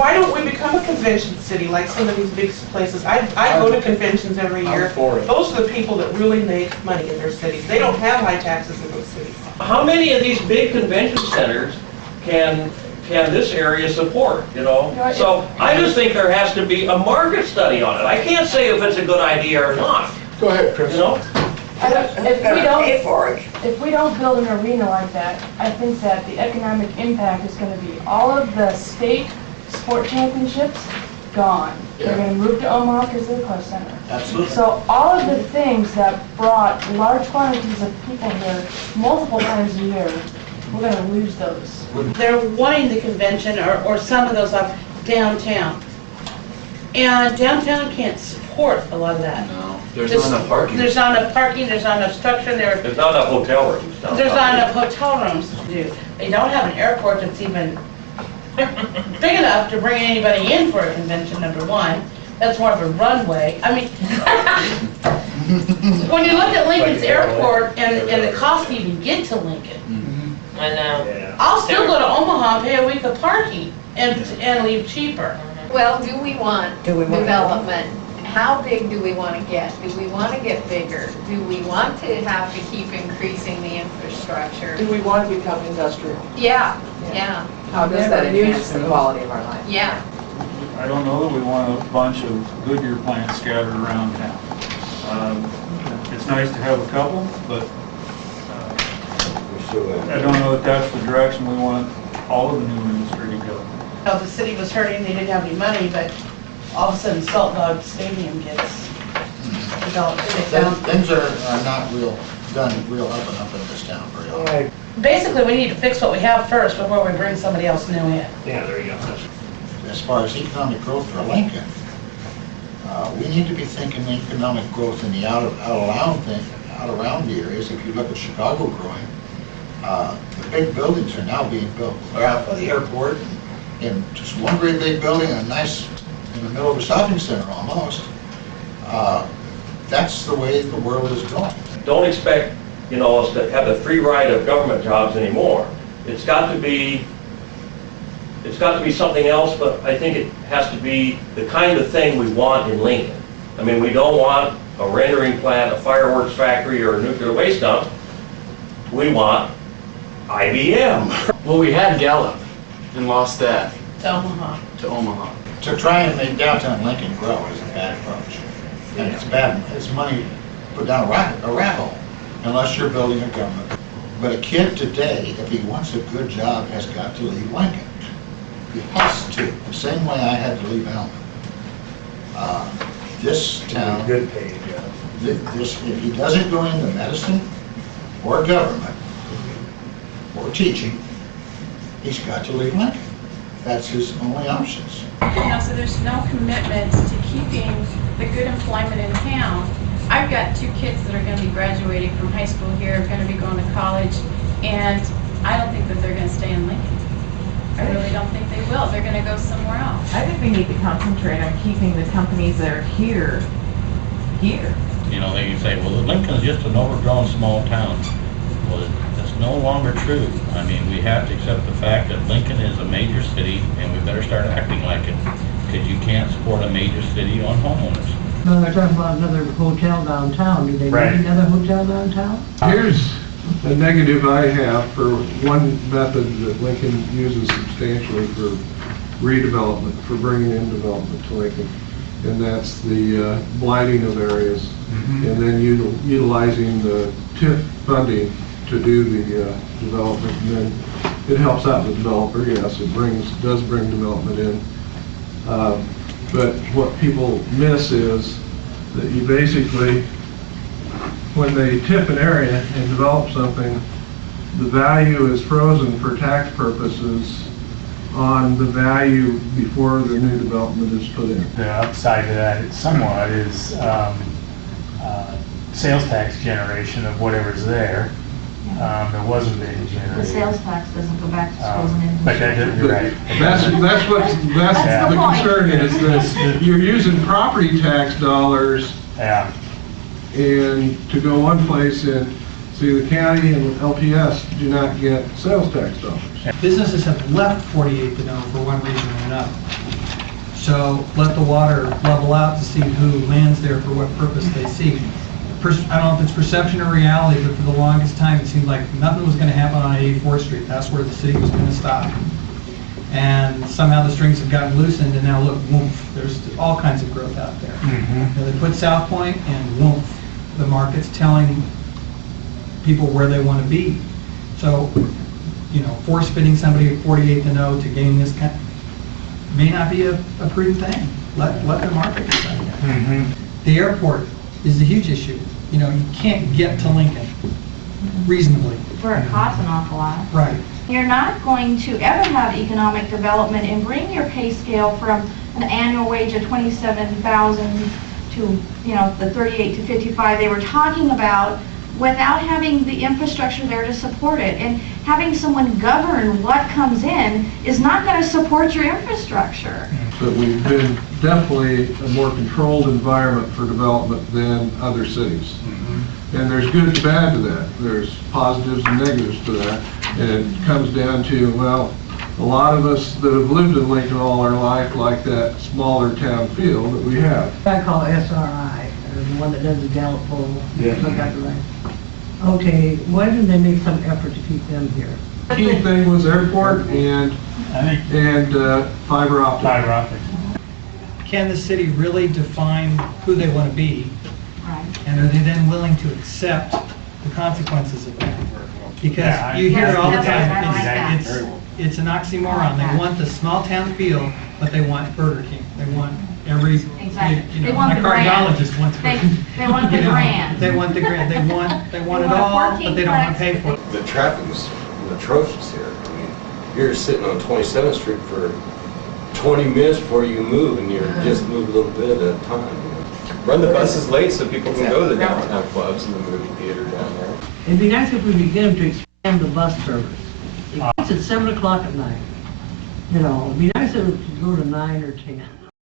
Why don't we become a convention city like some of these big places? I go to conventions every year. Those are the people that really make money in their cities. They don't have high taxes in those cities. How many of these big convention centers can this area support, you know? So I just think there has to be a market study on it. I can't say if it's a good idea or not. Go ahead, Chris. You know? If we don't build an arena like that, I think that the economic impact is going to be all of the state sport championships gone. They're going to move to Omaha because of the Car Center. Absolutely. So all of the things that brought large quantities of people here multiple times a year, we're going to lose those. They're wanting the convention or some of those up downtown. And downtown can't support a lot of that. No, there's not enough parking. There's not enough parking, there's not enough structure, There's not enough hotel rooms. there's not enough hotel rooms to do. They don't have an airport that's even big enough to bring anybody in for a convention, number one. That's more of a runway. I mean, when you look at Lincoln's airport and the cost to even get to Lincoln, I know. I'll still go to Omaha and pay a week of parking and leave cheaper. Well, do we want development? How big do we want to get? Do we want to get bigger? Do we want to have to keep increasing the infrastructure? Do we want to become industrial? Yeah. How does that enhance the quality of our life? Yeah. I don't know that we want a bunch of Goodyear plants scattered around town. It's nice to have a couple, but I don't know that that's the direction we want all of the new industry to go. Oh, the city was hurting, they didn't have any money, but all of a sudden Salt Dog Stadium gets developed. Things are not done real up and up in this town very often. Basically, we need to fix what we have first before we bring somebody else new in. Yeah, there you go. As far as economic growth for Lincoln, we need to be thinking economic growth in the out around the areas. If you look at Chicago growing, the big buildings are now being built. They're out by the airport, and just one great big building, and nice in the middle of a shopping center almost. That's the way the world is going. Don't expect, you know, us to have the free ride of government jobs anymore. It's got to be something else, but I think it has to be the kind of thing we want in Lincoln. I mean, we don't want a rendering plant, a fireworks factory, or a nuclear waste dump. We want IBM. Well, we had Gallup and lost that To Omaha. to Omaha. To try and make downtown Lincoln grow is a bad approach. And it's bad, it's money put down a rat hole, unless you're building a government. But a kid today, if he wants a good job, has got to leave Lincoln. He has to, the same way I had to leave Elm. This town, good pay job. If he doesn't go into medicine or government or teaching, he's got to leave Lincoln. That's his only options. So there's no commitment to keeping the good employment in town. I've got 2 kids that are going to be graduating from high school here, going to be going to college, and I don't think that they're going to stay in Lincoln. I really don't think they will. They're going to go somewhere else. I think we need to concentrate on keeping the companies that are here. You know, they say, well, Lincoln's just an overgrown small town. Well, that's no longer true. I mean, we have to accept the fact that Lincoln is a major city, and we better start acting like it, because you can't support a major city on homeowners. No, they're talking about another hotel downtown. Do they need another hotel downtown? Here's a negative I have for one method that Lincoln uses substantially for redevelopment, for bringing in development to Lincoln, and that's the blighting of areas, and then utilizing the TIF funding to do the development, and then it helps out the developer. Yes, it does bring development in, but what people miss is that you basically, when they tip an area and develop something, the value is frozen for tax purposes on the value before the new development is put in. The upside to that somewhat is sales tax generation of whatever's there. There wasn't being generated. The sales tax doesn't go back to schools and but you're right. That's the concern is that you're using property tax dollars and to go one place and see the county and LPS do not get sales tax dollars. Businesses have left 48th and O for one reason or another. So let the water level out to see who lands there for what purpose they seek. I don't know if it's perception or reality, but for the longest time, it seemed like nothing was gonna happen on 84th Street. That's where the city was gonna stop. And somehow the strings have gotten loosened, and now look, woof, there's all kinds of growth out there. You know, they put South Point, and woof, the market's telling people where they wanna be. So, you know, force-fitting somebody at 48th and O to gain this kind, may not be a prudent thing. Let the market decide that. The airport is a huge issue. You know, you can't get to Lincoln reasonably. Where it costs an awful lot. Right. You're not going to ever have economic development and bring your pay scale from an annual wage of 27,000 to, you know, the 38 to 55 they were talking about, without having the infrastructure there to support it. And having someone govern what comes in is not going to support your infrastructure. But we've been definitely a more controlled environment for development than other cities. And there's good and bad to that. There's positives and negatives to that. And it comes down to, well, a lot of us that have lived in Lincoln all our life like that smaller town feel that we have. I call SRI, or the one that does the Gallup poll. Yeah. I got it right. Okay, why didn't they make some effort to keep them here? Key thing was airport and fiber optic. Fiber optics. Can the city really define who they want to be? Right. And are they then willing to accept the consequences of that? Because Yeah, you hear it all the I time, like that. it's an oxymoron. They want the small town feel, but they want Burger King. They want every, Exactly. you know, They want my the brand. cardiologist wants They- Burger King. they want the You know, brand. They want the brand. They want it want all, 14 but they don't want to pay products. for it. The traffic's atrocious here. I mean, you're sitting on 27th Street for 20 minutes before you move, and you're just move a little bit at a time. Run the buses late so people can go to the downtown clubs and the movie theater down there. It'd be nice if we could get them to expand the bus service. It's at 7 o'clock at night. You know, it'd be nice if it could go to 9 or 10.